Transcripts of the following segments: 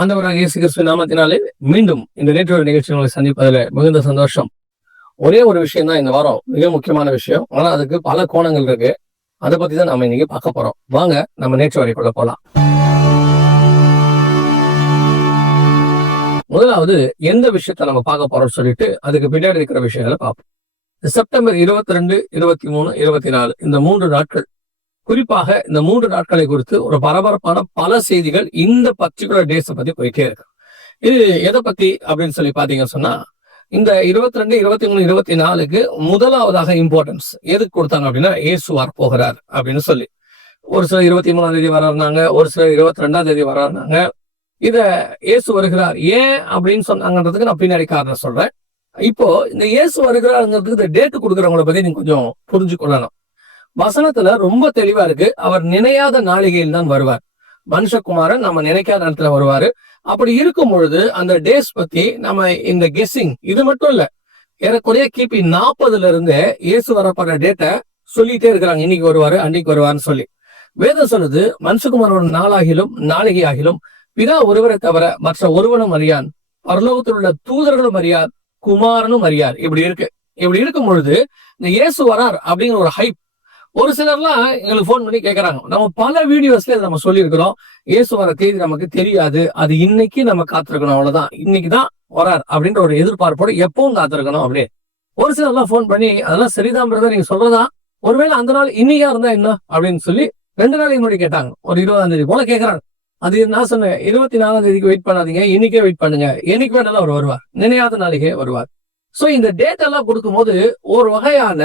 ஆண்டவராக இயேசு கிறிஸ்து நாமத்தினாலே மீண்டும் இந்த நேற்று நிகழ்ச்சிகளை சந்திப்பதில் மிகுந்த சந்தோஷம். ஒரே ஒரு விஷயம் தான் இந்த வாரம் மிக முக்கியமான விஷயம். ஆனா அதுக்கு பல கோணங்கள் இருக்கு. அதை பத்தி தான் நம்ம இன்னைக்கு பார்க்க போறோம். வாங்க நம்ம நேற்று வரைக்குள்ள போலாம். முதலாவது எந்த விஷயத்த நம்ம பார்க்க போறோம்னு சொல்லிட்டு அதுக்கு பின்னாடி இருக்கிற விஷயங்களை பார்ப்போம். செப்டம்பர் இருபத்தி ரெண்டு இருபத்தி மூணு இருபத்தி நாலு இந்த மூன்று நாட்கள் குறிப்பாக இந்த மூன்று நாட்களை குறித்து ஒரு பரபரப்பான பல செய்திகள் இந்த பர்டிகுலர் டேஸை பத்தி போயிட்டே இருக்கு. இது எதை பத்தி அப்படின்னு சொல்லி பாத்தீங்கன்னு சொன்னா இந்த இருபத்தி ரெண்டு இருபத்தி மூணு இருபத்தி நாலுக்கு முதலாவதாக இம்பார்ட்டன்ஸ் எதுக்கு கொடுத்தாங்க அப்படின்னா இயேசு வரப்போகிறார் அப்படின்னு சொல்லி. ஒரு சிலர் இருபத்தி மூணாம் தேதி வராருனாங்க ஒரு சிலர் இருபத்தி ரெண்டாம் தேதி வராருனாங்க இத இயேசு வருகிறார். ஏன் அப்படின்னு சொன்னாங்கன்றதுக்கு நான் பின்னாடி காரணம் சொல்றேன். இப்போ இந்த இயேசு வருகிறாருங்கிறதுக்கு இந்த டேட்டு கொடுக்குறவங்கள பத்தி நீங்க கொஞ்சம் புரிஞ்சு கொள்ளணும் வசனத்துல ரொம்ப தெளிவா இருக்கு. அவர் நினையாத நாளிகையில் தான் வருவார். மனுஷகுமாரன் நம்ம நினைக்காத நேரத்துல வருவாரு. அப்படி இருக்கும் பொழுது அந்த டேஸ் பத்தி நம்ம இந்த கெஸ்ஸிங் இது மட்டும் இல்ல. ஏறக்குறைய கிபி நாற்பதுல இருந்து இயேசு வரப்படுற டேட்டை சொல்லிட்டே இருக்கிறாங்க. இன்னைக்கு வருவாரு அன்னைக்கு வருவாருன்னு சொல்லி. வேதம் சொல்லுது மனுஷகுமாரோட நாளாகிலும் நாளிகை ஆகிலும் பிதா ஒருவரை தவிர மற்ற ஒருவனும் அறியான். பரலோகத்தில் உள்ள தூதர்களும் அறியார் குமாரனும் அறியார். இப்படி இருக்கு. இப்படி இருக்கும் பொழுது இந்த இயேசு வரார் அப்படிங்கிற ஒரு ஹைப் ஒரு சிலர்லாம் எங்களுக்கு ஃபோன் பண்ணி கேட்கறாங்க நம்ம பல வீடியோஸ்ல நம்ம சொல்லியிருக்கிறோம். இயேசு வர தேதி நமக்கு தெரியாது. அது இன்னைக்கு நம்ம காத்திருக்கணும். அவ்வளவுதான். இன்னைக்கு தான் வரார் அப்படின்ற ஒரு எதிர்பார்ப்போட எப்பவும் காத்திருக்கணும் அப்படியே ஒரு சிலர்லாம் ஃபோன் பண்ணி அதெல்லாம் சரிதான் பிரதர் நீங்க சொல்றதா? ஒருவேளை அந்த நாள் இன்னைக்கா இருந்தா என்ன? அப்படின்னு சொல்லி ரெண்டு நாளைக்கு முன்னாடி கேட்டாங்க. ஒரு இருபதாம் தேதி போல கேட்கறாங்க அது நான் சொன்னேன் இருபத்தி நாலாம் தேதிக்கு வெயிட் பண்ணாதீங்க. இன்னைக்கே வெயிட் பண்ணுங்க. என்னைக்கு வேணாலும் அவர் வருவார். நினையாத நாளைக்கே வருவார். சோ இந்த டேட் எல்லாம் கொடுக்கும்போது ஒரு வகையான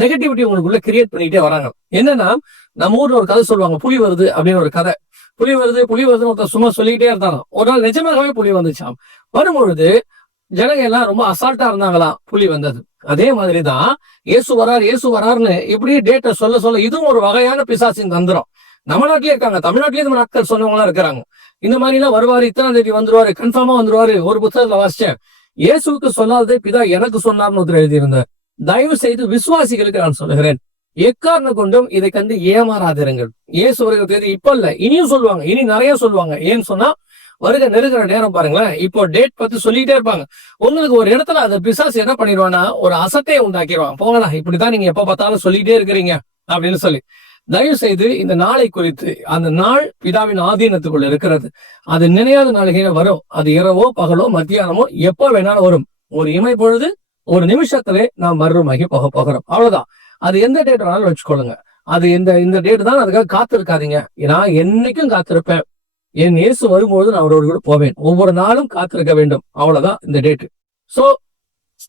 நெகட்டிவிட்டி உங்களுக்குள்ள கிரியேட் பண்ணிட்டே வராங்க. என்னன்னா நம்ம ஊர்ல ஒரு கதை சொல்லுவாங்க புலி வருது அப்படின்னு ஒரு கதை. புலி வருது புலி வருதுன்னு ஒருத்தர் சும்மா சொல்லிக்கிட்டே இருந்தாங்க ஒரு நாள் நிஜமாகவே புலி வந்துச்சாம். வரும்பொழுது ஜனங்க எல்லாம் ரொம்ப அசால்ட்டா இருந்தாங்களாம் புலி வந்தது. அதே மாதிரிதான் இயேசு வரார் இயேசு வராருன்னு இப்படியே டேட்டை சொல்ல சொல்ல இதுவும் ஒரு வகையான பிசாசின் தந்திரம். நம்ம நாட்டிலே இருக்காங்க தமிழ்நாட்டிலேயே நம்ம நாட்கள் சொன்னவங்க இருக்கிறாங்க. இந்த மாதிரி எல்லாம் வருவாரு இத்தனாம் தேதி வந்துருவாரு கன்ஃபார்மா வந்துருவாரு ஒரு புத்தகத்துல வாசிச்சேன். இயேசுவுக்கு சொல்லாததே பிதா எனக்கு சொன்னார்னு ஒருத்தர் எழுதியிருந்தார். தயவு செய்து விசுவாசிகளுக்கு நான் சொல்லுகிறேன். எக்காரணம் கொண்டும் இதை கண்டு ஏமாறாதிருங்கள். இயேசு வருகிற தேதி இப்ப இல்ல இனியும் சொல்லுவாங்க இனி நிறைய சொல்லுவாங்க. ஏன்னு சொன்னா வருக நெருக்கிற நேரம் பாருங்களேன். இப்போ டேட் பத்தி சொல்லிட்டே இருப்பாங்க. உங்களுக்கு ஒரு இடத்துல அந்த பிசாசு என்ன பண்ணிடுவான்னா ஒரு அசத்தையே உண்டாக்கிடுவான். போங்கடா இப்படிதான் நீங்க எப்ப பார்த்தாலும் சொல்லிட்டே இருக்கிறீங்க அப்படின்னு சொல்லி. தயவு செய்து இந்த நாளை குறித்து அந்த நாள் பிதாவின் ஆதீனத்துக்குள்ள இருக்கிறது. அது நினையாத நாளிகையில வரும். அது இரவோ பகலோ மத்தியானமோ எப்போ வேணாலும் வரும். ஒரு இமை பொழுது ஒரு நிமிஷத்திலே நான் மறுமைக்கு போக போகிறோம். அவ்வளவுதான். அது எந்த டேட் வேணாலும் வச்சுக்கொள்ளுங்க. அது இந்த இந்த டேட் தான் அதுக்காக காத்திருக்காதீங்க. நான் என்னைக்கும் காத்திருப்பேன். என் இயேசு வரும்போது நான் அவரோடு கூட போவேன். ஒவ்வொரு நாளும் காத்திருக்க வேண்டும். அவ்வளவுதான் இந்த டேட் சோ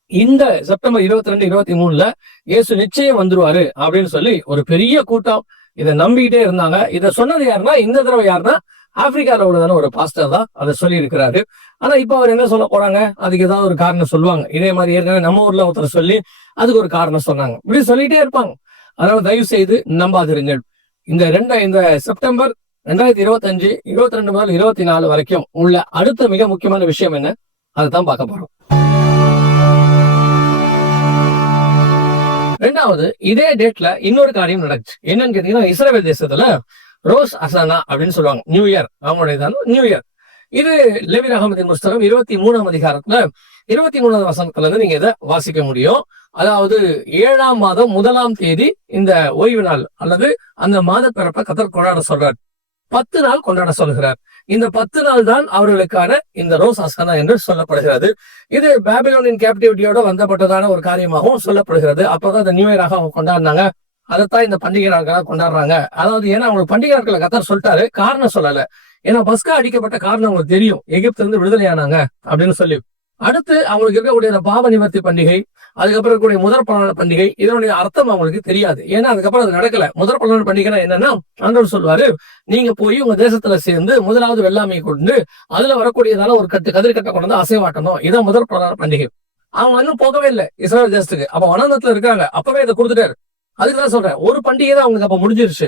இந்த செப்டம்பர் இருபத்தி ரெண்டு இருபத்தி மூணுல இயேசு நிச்சயம் வந்துருவாரு அப்படின்னு சொல்லி ஒரு பெரிய கூட்டம் இதை நம்பிக்கிட்டே இருந்தாங்க. இதை சொன்னது யாருன்னா இந்த தடவை யாருன்னா ஆப்பிரிக்கால உள்ளதான ஒரு பாஸ்டர் தான் அதை சொல்லி இருக்கிறாரு ஆனா இப்ப அவர் என்ன சொல்ல போறாங்க? அதுக்கு ஏதாவது ஒரு காரணம் சொல்லுவாங்க. இதே மாதிரி ஏற்கனவே நம்ம ஊர்ல ஒருத்தர் சொல்லி அதுக்கு ஒரு காரணம் சொன்னாங்க. இப்படி சொல்லிட்டே இருப்பாங்க. அதனால தயவு செய்து நம்பாதிருங்கள். இந்த ரெண்ட இந்த செப்டம்பர் ரெண்டாயிரத்தி இருபத்தி அஞ்சு இருபத்தி ரெண்டு முதல் இருபத்தி நாலு வரைக்கும் உள்ள அடுத்த மிக முக்கியமான விஷயம் என்ன? அதுதான் பார்க்க போறோம். ரெண்டாவது இதே டேட்ல இன்னொரு காரியம் நடந்துச்சு. என்னன்னு கேட்டீங்கன்னா இஸ்ரேல் தேசத்துல ரோஸ் அசானா அப்படின்னு சொல்லுவாங்க. நியூ இயர் அவங்களுடையதான நியூ இயர் இது லெவிர் அகமதின் புஸ்தகம் இருபத்தி மூணாம் அதிகாரத்துல இருபத்தி மூணாவது வசனத்துல இருந்து நீங்க இதை வாசிக்க முடியும். அதாவது ஏழாம் மாதம் முதலாம் தேதி இந்த ஓய்வு நாள் அல்லது அந்த மாத பிறப்பை கத்தர் கொண்டாட சொல்றார். பத்து நாள் கொண்டாட சொல்கிறார் இந்த பத்து நாள் தான் அவர்களுக்கான இந்த ரோஸ் அசனா என்று சொல்லப்படுகிறது. இது பேபிலோனின் கேப்டிவிட்டியோட வந்தப்பட்டதான ஒரு காரியமாகவும் சொல்லப்படுகிறது. அப்பதான் இந்த நியூ இயராக அவங்க கொண்டாடினாங்க. அதைத்தான் இந்த பண்டிகை நாட்களாக கொண்டாடுறாங்க. அதாவது ஏன்னா அவங்களுக்கு பண்டிகை நாட்களை கத்தர் சொல்லிட்டாரு. காரணம் சொல்லலை. ஏன்னா பஸ்கா அடிக்கப்பட்ட காரணம் அவங்களுக்கு தெரியும். எகிப்துல இருந்து விடுதலையானாங்க அப்படின்னு சொல்லி. அடுத்து அவங்களுக்கு இருக்கக்கூடிய பாவ நிவர்த்தி பண்டிகை அதுக்கப்புறம் இருக்கக்கூடிய முதற் பலன பண்டிகை இதனுடைய அர்த்தம் அவங்களுக்கு தெரியாது. ஏன்னா அதுக்கப்புறம் அது நடக்கல. முதற் பலன பண்டிகைனா என்னன்னா ஆண்டவர் சொல்வாரு நீங்க போய் உங்க தேசத்துல சேர்ந்து முதலாவது வெள்ளாமை கொண்டு அதுல வரக்கூடியதால ஒரு கட்டு கதிர்கட்டை கொண்டு வந்து அசைவாட்டணும். இதான் முதற் பலன பண்டிகை. அவங்க இன்னும் போகவே இல்லை. இஸ்ரேல் தேசத்துக்கு. அப்ப வனாந்தத்துல இருக்காங்க. அப்பவே இதை கொடுத்துட்டாரு. அதுக்கு தான் சொல்றேன். ஒரு பண்டிகை தான் அவங்களுக்கு அப்ப முடிஞ்சிருச்சு.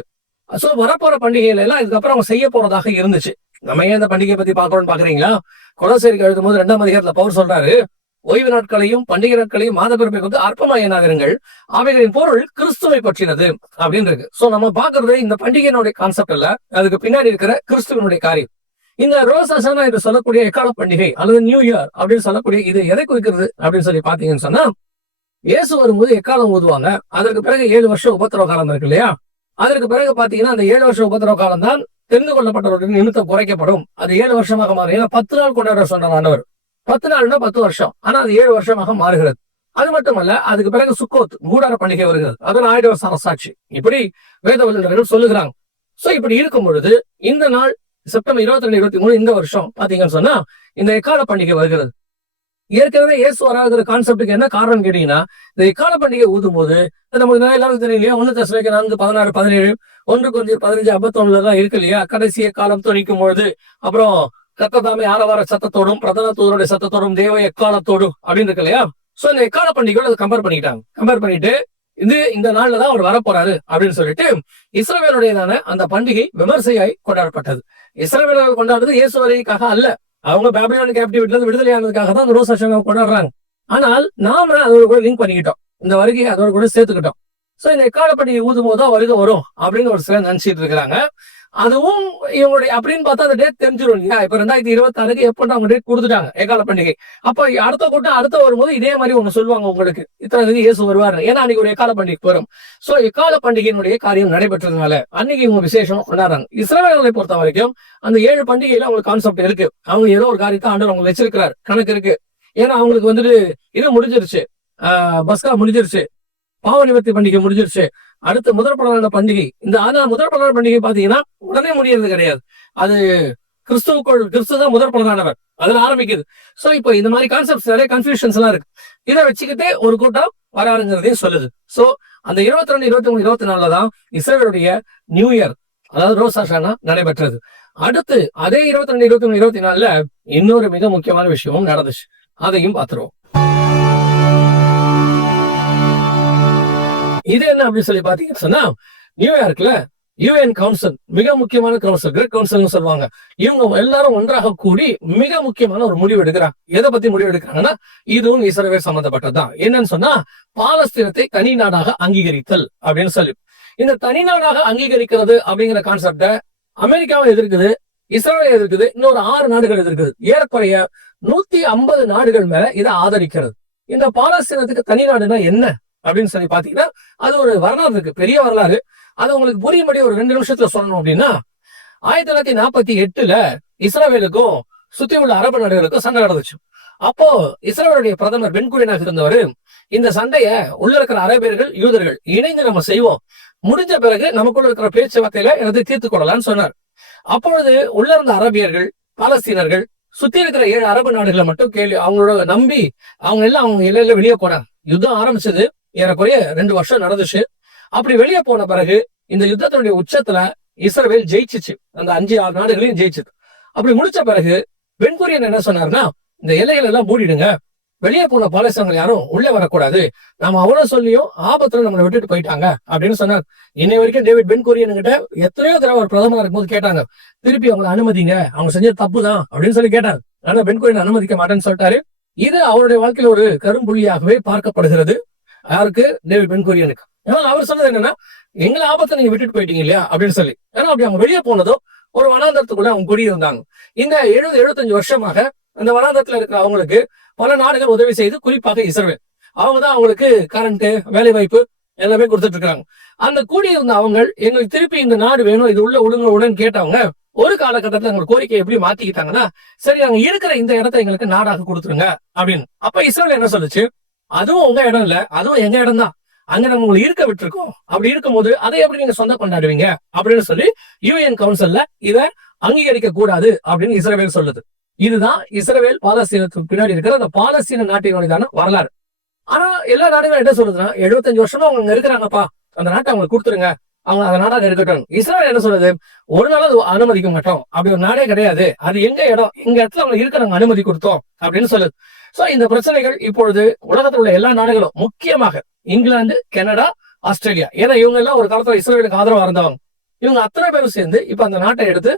சோ வரப்போற பண்டிகைகள் எல்லாம் இதுக்கப்புறம் அவங்க செய்ய போறதாக இருந்துச்சு. நம்ம ஏன் இந்த பண்டிகை பத்தி பாக்குறோம்னு பாக்குறீங்களா? குலசேரிக்கு எழுதும் போது ரெண்டாம் அதிகாரத்துல பவர் சொல்றாரு ஓய்வு நாட்களையும் பண்டிகை நாட்களையும் மாத பிறப்பை கொண்டு அற்பமா எண்ணாதிருங்கள். அவைகளின் பொருள் கிறிஸ்துவை பற்றினது அப்படின்னு இருக்கு. சோ நம்ம பாக்குறது இந்த பண்டிகையினுடைய கான்செப்ட் இல்ல அதுக்கு பின்னாடி இருக்கிற கிறிஸ்துவனுடைய காரியம். இந்த ரோஸ் அசானா என்று சொல்லக்கூடிய எக்கால பண்டிகை அல்லது நியூ இயர் அப்படின்னு சொல்லக்கூடிய இது எதை குறிக்கிறது அப்படின்னு சொல்லி பாத்தீங்கன்னு சொன்னா இயேசு வரும்போது எக்காலம் ஊதுவாங்க? அதற்கு பிறகு ஏழு வருஷம் உபத்திரவ காலம் இருக்கு இல்லையா? அதற்கு பிறகு பாத்தீங்கன்னா அந்த ஏழு வருஷம் உபத்திரவ காலம் தான் தெரிந்து கொள்ளப்பட்டவர்களின் நிமித்தம் குறைக்கப்படும். அது ஏழு வருஷமாக மாறும். ஏன்னா பத்து நாள் கொண்டாட சொன்னார் ஆண்டவர். பத்து நாள்னா பத்து வருஷம். ஆனா அது ஏழு வருஷமாக மாறுகிறது. அது மட்டுமல்ல அதுக்கு பிறகு சுக்கோத் மூடார பண்டிகை வருகிறது. அதன் ஆயிரம் வருஷம் அரசாட்சி இப்படி வேத வல்லுநர்கள் சொல்லுகிறாங்க. சோ இப்படி இருக்கும் பொழுது இந்த நாள் செப்டம்பர் இருபத்தி ரெண்டு இருபத்தி மூணு இந்த வருஷம் பாத்தீங்கன்னு சொன்னா இந்த எக்கால பண்டிகை வருகிறது. ஏற்கனவே இயேசு வராகிற கான்செப்டுக்கு என்ன காரணம் கேட்டீங்கன்னா இந்த எக்கால பண்டிகை ஊதும் போது நமக்கு நிறைய எல்லாரும் தெரியும் இல்லையா? ஒன்று தசமிக்கு நான்கு பதினாறு பதினேழு ஒன்று கொஞ்சம் பதினஞ்சு ஐம்பத்தொன்னுல தான் இருக்கு இல்லையா? கடைசிய காலம் துணிக்கும் பொழுது அப்புறம் கத்ததாமே ஆரவார சத்தத்தோடும் பிரதம தூதருடைய சத்தத்தோடும் தேவ எக்காலத்தோடும் அப்படின்னு இருக்கு இல்லையா? சோ இந்த எக்கால பண்டிகையோட அதை கம்பேர் பண்ணிக்கிட்டாங்க. கம்பேர் பண்ணிட்டு இது இந்த நாள்ல தான் அவர் வரப்போறாரு அப்படின்னு சொல்லிட்டு இஸ்ரவேலுடையதான அந்த பண்டிகை விமர்சையாய் கொண்டாடப்பட்டது. இஸ்ரவேலர்கள் கொண்டாடுறது இயேசு வரைக்காக அல்ல. அவங்க பேபிலோன் கேப்டிவிட்டில இருந்து விடுதலை ஆனதுக்காக தான் அந்த ரோஸ் அஷனை கொண்டாடுறாங்க. ஆனால் நாம அதோட கூட லிங்க் பண்ணிக்கிட்டோம். இந்த வருகையை அதோட கூட சேர்த்துக்கிட்டோம். சோ இந்த எக்காலப்படி ஊதும் போது தான் வருகை வரும் அப்படின்னு ஒரு சிலர் நினைச்சிட்டு இருக்கிறாங்க. அதுவும் இவங்களுடைய அப்படின்னு பார்த்தா அந்த டேட் தெரிஞ்சிடும் இல்லையா? இப்ப ரெண்டாயிரத்தி இருபத்தி ஆறுக்கு எப்போ அவங்க டேட் கொடுத்துட்டாங்க ஏகால பண்டிகை. அப்ப அடுத்த கூட்டம் அடுத்த வரும்போது இதே மாதிரி ஒண்ணு சொல்லுவாங்க உங்களுக்கு. இத்தனை தேதி இயேசு வருவாரு ஏன்னா அன்னைக்கு ஒரு எக்கால பண்டிகை வரும். சோ எக்கால பண்டிகையினுடைய காரியம் நடைபெற்றதுனால அன்னைக்கு இவங்க விசேஷம் கொண்டாடுறாங்க. இஸ்ரேலை பொறுத்த வரைக்கும் அந்த ஏழு பண்டிகையில அவங்களுக்கு கான்செப்ட் இருக்கு. அவங்க ஏதோ ஒரு காரியத்தை ஆண்டவர் அவங்க வச்சிருக்கிறார். கணக்கு இருக்கு. ஏன்னா அவங்களுக்கு வந்துட்டு இது முடிஞ்சிருச்சு. ஆஹ் பஸ்கா முடிஞ்சிருச்சு. பாவ நிவர்த்தி பண்டிகை முடிஞ்சிருச்சு. அடுத்து முதல் பலனான பண்டிகை. இந்த ஆனா முதல் பலனான பண்டிகை பாத்தீங்கன்னா உடனே முடியறது கிடையாது. அது கிறிஸ்துவுக்குள் கிறிஸ்து தான் முதல் பலனானவர் அதுல ஆரம்பிக்குது. சோ இப்போ இந்த மாதிரி கான்செப்ட்ஸ் நிறைய கன்ஃபியூஷன்ஸ் எல்லாம் இருக்கு. இதை வச்சுக்கிட்டே ஒரு கூட்டம் வராருங்கிறதையும் சொல்லுது. சோ அந்த இருபத்தி ரெண்டு இருபத்தி மூணு இருபத்தி நாலுல தான் இஸ்ரேலுடைய நியூ இயர் அதாவது ரோஸ் நடைபெற்றது. அடுத்து அதே இருபத்தி ரெண்டு இருபத்தி மூணு இருபத்தி நாலுல இன்னொரு மிக முக்கியமான விஷயமும் நடந்துச்சு. அதையும் பார்த்துருவோம். இது என்ன அப்படின்னு சொல்லி பாத்தீங்கன்னு சொன்னா நியூயார்க்ல யூஎன் கவுன்சில் மிக முக்கியமான கவுன்சில் கிரேட் கவுன்சில்னு சொல்லுவாங்க. இவங்க எல்லாரும் ஒன்றாக கூடி மிக முக்கியமான ஒரு முடிவு எடுக்கிறாங்க. எதை பத்தி முடிவு எடுக்கிறாங்கன்னா இதுவும் இஸ்ரவேல் சம்பந்தப்பட்டதுதான். என்னன்னு சொன்னா பாலஸ்தீனத்தை தனி நாடாக அங்கீகரித்தல் அப்படின்னு சொல்லி. இந்த தனி நாடாக அங்கீகரிக்கிறது அப்படிங்கிற கான்செப்ட அமெரிக்காவும் எதிர்க்குது இஸ்ரேல் எதிர்க்குது இன்னொரு ஆறு நாடுகள் எதிர்க்குது. ஏறக்குறைய நூத்தி ஐம்பது நாடுகள் மேல இதை ஆதரிக்கிறது. இந்த பாலஸ்தீனத்துக்கு தனி நாடுனா என்ன அப்படின்னு சொல்லி பாத்தீங்கன்னா அது ஒரு வரலாறு இருக்கு பெரிய வரலாறு. அது உங்களுக்கு புரியும்படி ஒரு ரெண்டு நிமிஷத்துல சொல்லணும் அப்படின்னா ஆயிரத்தி தொள்ளாயிரத்தி நாற்பத்தி எட்டுல இஸ்ரேலுக்கும் சுத்தி உள்ள அரபு நாடுகளுக்கும் சண்டை நடந்துச்சு. அப்போ இஸ்ரேலுடைய பிரதமர் பென்குடினாக இருந்தவர் இந்த சண்டைய உள்ள இருக்கிற அரேபியர்கள் யூதர்கள் இணைந்து நம்ம செய்வோம். முடிஞ்ச பிறகு நமக்குள்ள இருக்கிற பேச்சுவார்த்தையில எனது தீர்த்து கொள்ளலாம்னு சொன்னார். அப்பொழுது உள்ள இருந்த அரபியர்கள் பாலஸ்தீனர்கள் சுத்தி இருக்கிற ஏழு அரபு நாடுகளை மட்டும் கேள்வி அவங்களோட நம்பி அவங்க எல்லாம் அவங்க எல்லையில வெளியே போறாங்க யுத்தம் ஆரம்பிச்சது ஏறக்குறைய ரெண்டு வருஷம் நடந்துச்சு. அப்படி வெளியே போன பிறகு இந்த யுத்தத்தினுடைய உச்சத்துல இஸ்ரேல் ஜெயிச்சிச்சு. அந்த அஞ்சு ஆறு நாடுகளையும் ஜெயிச்சது அப்படி முடிச்ச பிறகு வெண்கொரியன் என்ன சொன்னாருன்னா இந்த எல்லைகள் எல்லாம் மூடிடுங்க. வெளியே போன பாலஸ்தீனங்கள் யாரும் உள்ளே வரக்கூடாது. நாம அவ்வளவு சொல்லியும் ஆபத்துல நம்மளை விட்டுட்டு போயிட்டாங்க அப்படின்னு சொன்னார். இன்னை வரைக்கும் டேவிட் பென் கொரியன் கிட்ட எத்தனையோ தடவை ஒரு பிரதமர் இருக்கும்போது கேட்டாங்க திருப்பி அவங்களை அனுமதிங்க. அவங்க செஞ்ச தப்பு தான் அப்படின்னு சொல்லி கேட்டாங்க ஆனா பென் கொரியன் அனுமதிக்க மாட்டேன்னு சொல்லிட்டாரு. இது அவருடைய வாழ்க்கையில ஒரு கரும்புள்ளியாகவே பார்க்கப்படுகிறது. யாருக்கு? டேவிட் பென்குரியனுக்கு. ஏன்னா அவர் சொன்னது என்னன்னா எங்களை ஆபத்தை நீங்க விட்டுட்டு போயிட்டீங்க இல்லையா? அப்படின்னு சொல்லி. ஏன்னா அப்படி அவங்க வெளியே போனதும் ஒரு வனாந்தரத்துக்குள்ள அவங்க குடியிருந்தாங்க. இந்த எழுபது எழுபத்தஞ்சு வருஷமாக அந்த வனாந்தரத்துல இருக்கிற அவங்களுக்கு பல நாடுகள் உதவி செய்து குறிப்பாக இஸ்ரேல் அவங்க தான் அவங்களுக்கு கரண்ட் வேலை வாய்ப்பு எல்லாமே கொடுத்துட்டு இருக்காங்க. அந்த கூடியிருந்த அவங்க எங்களுக்கு திருப்பி இந்த நாடு வேணும் இது உள்ள ஒழுங்க உடனே கேட்டவங்க ஒரு காலகட்டத்துல அவங்க கோரிக்கை எப்படி மாத்திக்கிட்டாங்கன்னா சரி அங்க இருக்கிற இந்த இடத்த எங்களுக்கு நாடாக கொடுத்துருங்க அப்படின்னு. அப்ப இஸ்ரேல் என்ன சொல்லுச்சு? அதுவும் உங்க இடம் இல்ல. அதுவும் எங்க இடம் தான் அங்க நம்ம உங்களை இருக்க விட்டுருக்கோம். அப்படி இருக்கும்போது அதை எப்படி நீங்க சொந்த கொண்டாடுவீங்க? அப்படின்னு சொல்லி யூஎன் கவுன்சில்ல இத அங்கீகரிக்க கூடாது அப்படின்னு இஸ்ரேல் சொல்லுது. இதுதான் இஸ்ரேல் பாலஸ்தீனத்துக்கு பின்னாடி இருக்கிற அந்த பாலஸ்தீன நாட்டினுடையதான வரலாறு. ஆனா எல்லா நாடுகளும் என்ன சொல்லுதுன்னா எழுபத்தஞ்சு வருஷமா அவங்க இருக்கிறாங்கப்பா. அந்த நாட்டை அவங்க கொடுத்துருங்க. அவங்க அந்த நாடாக இருக்கட்டும். இஸ்ரேல் என்ன சொல்றது ஒரு நாள் அது அனுமதிக்க மாட்டோம். அப்படி ஒரு நாடே கிடையாது. அது எங்க இடம்? எங்க இடத்துல அவங்க இருக்கிறவங்க அனுமதி கொடுத்தோம். அப்படின்னு சொல்லுது. சோ இந்த பிரச்சனைகள் இப்பொழுது உலகத்தில் உள்ள எல்லா நாடுகளும் முக்கியமாக இங்கிலாந்து கனடா ஆஸ்திரேலியா. ஏன்னா இவங்க எல்லாம் ஒரு காலத்துல இஸ்ரேலுக்கு ஆதரவா இருந்தவங்க இவங்க அத்தனை பேரும் சேர்ந்து இப்ப அந்த நாட்டை எடுத்து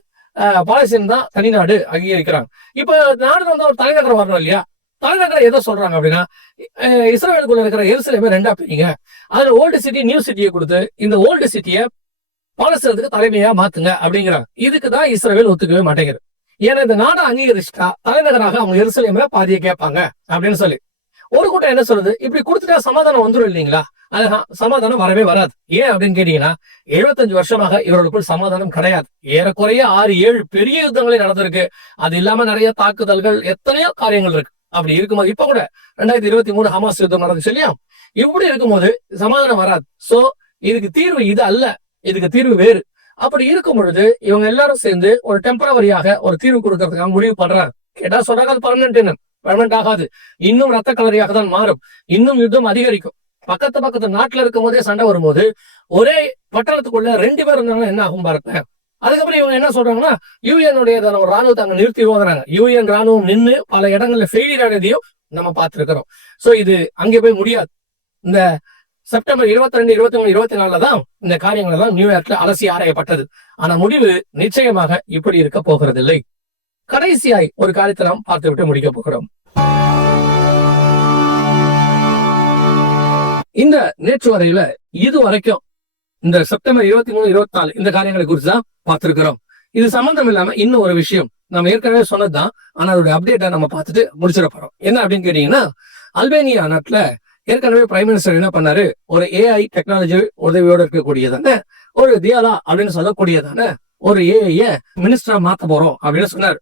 பாலஸ்தீன் தான் தனிநாடு அங்கீகரிக்கிறாங்க. இப்ப நாடு வந்து ஒரு தலைநகரம் வரணும் இல்லையா? தலைநகரம் எதை சொல்றாங்க அப்படின்னா இஸ்ரேலுக்குள்ள இருக்கிற எருசலேமே ரெண்டா பிரிங்க. அதுல ஓல்டு சிட்டி நியூ சிட்டியை கொடுத்து இந்த ஓல்டு சிட்டியை பாலஸ்தீனத்துக்கு தலைமையா மாத்துங்க அப்படிங்கிறாங்க. இதுக்கு தான் இஸ்ரேல் ஒத்துக்கவே மாட்டேங்குது. ஏன்னா இந்த நாடை அங்கீகரிச்சுட்டா தலைநகராக அவங்க எருசலேம்ல பாதியை கேட்பாங்க அப்படின்னு சொல்லி. ஒரு கூட்டம் என்ன சொல்றது இப்படி கொடுத்துட்டா சமாதானம் வந்துடும் இல்லைங்களா? அதுதான் சமாதானம் வரவே வராது. ஏன் அப்படின்னு கேட்டீங்கன்னா எழுபத்தஞ்சு வருஷமாக இவர்களுக்குள் சமாதானம் கிடையாது. ஏறக்குறைய ஆறு ஏழு பெரிய யுத்தங்களே நடந்திருக்கு. அது இல்லாம நிறைய தாக்குதல்கள் எத்தனையோ காரியங்கள் இருக்கு. அப்படி இருக்கும்போது இப்ப கூட ரெண்டாயிரத்தி இருபத்தி மூணு ஹமாஸ் யுத்தம் நடந்துச்சு இல்லையா? இப்படி இருக்கும்போது சமாதானம் வராது. சோ இதுக்கு தீர்வு இது அல்ல. இதுக்கு தீர்வு வேறு. அப்படி இருக்கும் பொழுது இவங்க எல்லாரும் சேர்ந்து ஒரு டெம்பரவரியாக ஒரு தீர்வு கொடுக்கறதுக்காக முடிவு பண்றாங்க கேட்டா சொல்றாங்க அது பர்மனன்ட் என்ன பர்மனன்ட் ஆகாது. இன்னும் ரத்த கலரியாக தான் மாறும். இன்னும் யுத்தம் அதிகரிக்கும். பக்கத்து பக்கத்து நாட்டுல இருக்கும் போதே சண்டை வரும்போது ஒரே பட்டணத்துக்குள்ள ரெண்டு பேர் இருந்தாங்கன்னா என்ன ஆகும் பாருங்க. அதுக்கப்புறம் இவங்க என்ன சொல்றாங்கன்னா யூஎனுடைய ஒரு ராணுவத்தை அங்க நிறுத்திடுவாங்க யூஎன் ராணுவம் நின்று பல இடங்கள்ல ஃபெயிலியர் ஆனதையும் நம்ம பார்த்திருக்கிறோம். சோ இது அங்கே போய் முடியாது. இந்த செப்டம்பர் இருபத்தி ரெண்டு இருபத்தி மூணு இருபத்தி நாலுல தான் இந்த காரியங்கள் எல்லாம் நியூயார்க்ல அலசி ஆராயப்பட்டது. ஆனா முடிவு நிச்சயமாக இப்படி இருக்க போகிறதில்லை. கடைசியாய் ஒரு காரியத்தை நாம் பார்த்து விட்டு முடிக்க போகிறோம். இந்த நேற்று வரையில இது வரைக்கும் இந்த செப்டம்பர் இருபத்தி மூணு இருபத்தி நாலு இந்த காரியங்களை குறித்து தான் பார்த்திருக்கிறோம். இது சம்பந்தம் இல்லாம இன்னும் ஒரு விஷயம் நம்ம ஏற்கனவே சொன்னதுதான். ஆனா அதோட அப்டேட்டை நம்ம பார்த்துட்டு முடிச்சிட போறோம். என்ன அப்படின்னு கேட்டீங்கன்னா அல்பேனியா நாட்டுல ஏற்கனவே பிரைம் மினிஸ்டர் என்ன பண்ணாரு? ஒரு ஏஐ டெக்னாலஜி உதவியோடு இருக்கக்கூடியதான ஒரு தியாலா அப்படின்னு சொல்லக்கூடியதான ஒரு ஏஐய மினிஸ்டரா மாத்த போறோம் அப்படின்னு சொன்னார்.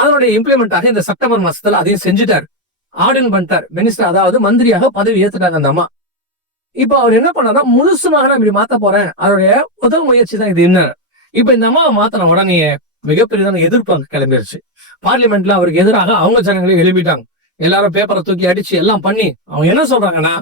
அதனுடைய இம்ப்ளிமெண்டாக இந்த செப்டம்பர் மாசத்துல அதையும் செஞ்சுட்டார். ஆர்டன் பண்ணிட்டார். மினிஸ்டர் அதாவது மந்திரியாக பதவி ஏத்துட்டாங்க அந்த அம்மா. இப்ப அவர் என்ன பண்ணார்னா முழுசுமாக நான் இப்படி மாத்த போறேன். அவருடைய முதல் முயற்சி தான் இது என்ன இப்ப இந்த அம்மாவை மாத்தின உடனே மிகப்பெரியதான எதிர்ப்பு அங்க கிளம்பிருச்சு. பார்லிமெண்ட்ல அவருக்கு எதிராக அவங்க ஜனங்களே எழுப்பிட்டாங்க எல்லாரும் பேப்பரை தூக்கி அடிச்சு எல்லாம் பண்ணி அவங்க என்ன சொல்றாங்கன்னா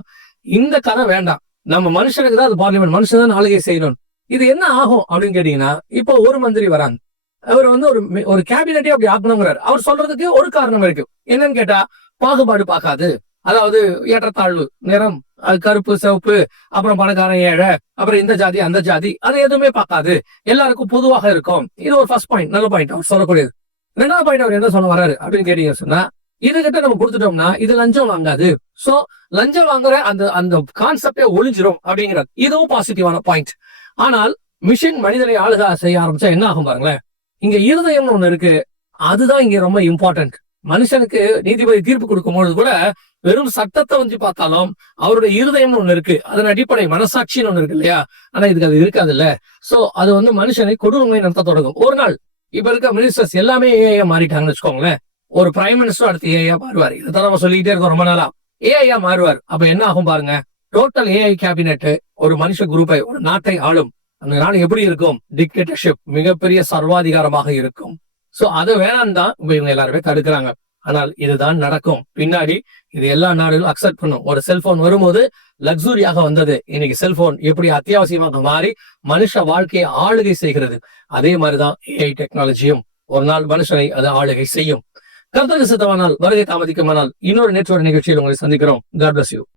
இந்த கதை வேண்டாம். நம்ம மனுஷனுக்கு தான் அது பார்லிமெண்ட் மனுஷன் தான் ஆளுகை செய்யணும். இது என்ன ஆகும் அப்படின்னு கேட்டீங்கன்னா இப்போ ஒரு மந்திரி வராங்க. அவர் வந்து ஒரு ஒரு கேபினட்டே அப்படி ஆக்கணுங்கிறாரு. அவர் சொல்றதுக்கு ஒரு காரணம் இருக்கு. என்னன்னு கேட்டா பாகுபாடு பார்க்காது. அதாவது ஏற்றத்தாழ்வு நிறம் கருப்பு சிவப்பு அப்புறம் பணக்காரன் ஏழை அப்புறம் இந்த ஜாதி அந்த ஜாதி அது எதுவுமே பார்க்காது. எல்லாருக்கும் பொதுவாக இருக்கும். இது ஒரு ஃபர்ஸ்ட் பாயிண்ட் நல்ல பாயிண்ட் அவர் சொல்லக்கூடியது. ரெண்டாவது பாயிண்ட் அவர் என்ன சொல்ல வராரு அப்படின்னு கேட்டீங்க சொன்னா இது கிட்ட நம்ம கொடுத்துட்டோம்னா இது லஞ்சம் வாங்காது. சோ லஞ்சம் வாங்குற அந்த அந்த கான்செப்டே ஒளிஞ்சிரும் அப்படிங்கிறது இதுவும் பாசிட்டிவான பாயிண்ட் ஆனால் மிஷின் மனிதனை ஆளுக செய்ய ஆரம்பிச்சா என்ன ஆகும் பாருங்களேன். இங்க இருதயம்னு ஒண்ணு இருக்கு. அதுதான் இங்க ரொம்ப இம்பார்ட்டன்ட் மனுஷனுக்கு நீதிபதி தீர்ப்பு கொடுக்கும்போது கூட வெறும் சட்டத்தை வந்து பார்த்தாலும் அவருடைய இருதயம்னு ஒண்ணு இருக்கு. அதன் அடிப்படை மனசாட்சின்னு ஒண்ணு இருக்கு இல்லையா? ஆனா இதுக்கு அது இருக்காது இல்ல சோ அது வந்து மனுஷனை கொடூரங்களை நடத்த தொடங்கும். ஒரு நாள் இப்ப இருக்க மினிஸ்டர்ஸ் எல்லாமே ஏஐ மாறிட்டாங்கன்னு வச்சுக்கோங்களேன். ஒரு பிரைம் மினிஸ்டர் அடுத்து ஏஐயா மாறுவார். இதைத்தான் நம்ம சொல்லிக்கிட்டே இருக்கோம் ரொம்ப நாளா. ஏஐயா மாறுவார். அப்ப என்ன ஆகும் பாருங்க? டோட்டல் ஏஐ கேபினெட் ஒரு மனுஷ குரூப்பை ஒரு நாட்டை ஆளும். அந்த நாடு எப்படி இருக்கும்? டிக்டேட்டர்ஷிப் மிகப்பெரிய சர்வாதிகாரமாக இருக்கும். சோ அதை வேணாம் தான் இப்ப இவங்க எல்லாருமே தடுக்கிறாங்க. ஆனால் இதுதான் நடக்கும். பின்னாடி இது எல்லா நாடுகளும் அக்செப்ட் பண்ணும். ஒரு செல்போன் வரும்போது லக்ஸூரியாக வந்தது. இன்னைக்கு செல்போன் எப்படி அத்தியாவசியமாக மாறி மனுஷ வாழ்க்கையை ஆளுகை செய்கிறது? அதே மாதிரிதான் ஏஐ டெக்னாலஜியும் ஒரு நாள் மனுஷனை அது ஆளுகை செய்யும். கர்த்தக சித்தமானால் வருகை தாமதிக்குமானால் இன்னொரு நேற்றோட நிகழ்ச்சியில் உங்களை சந்திக்கிறோம். God bless you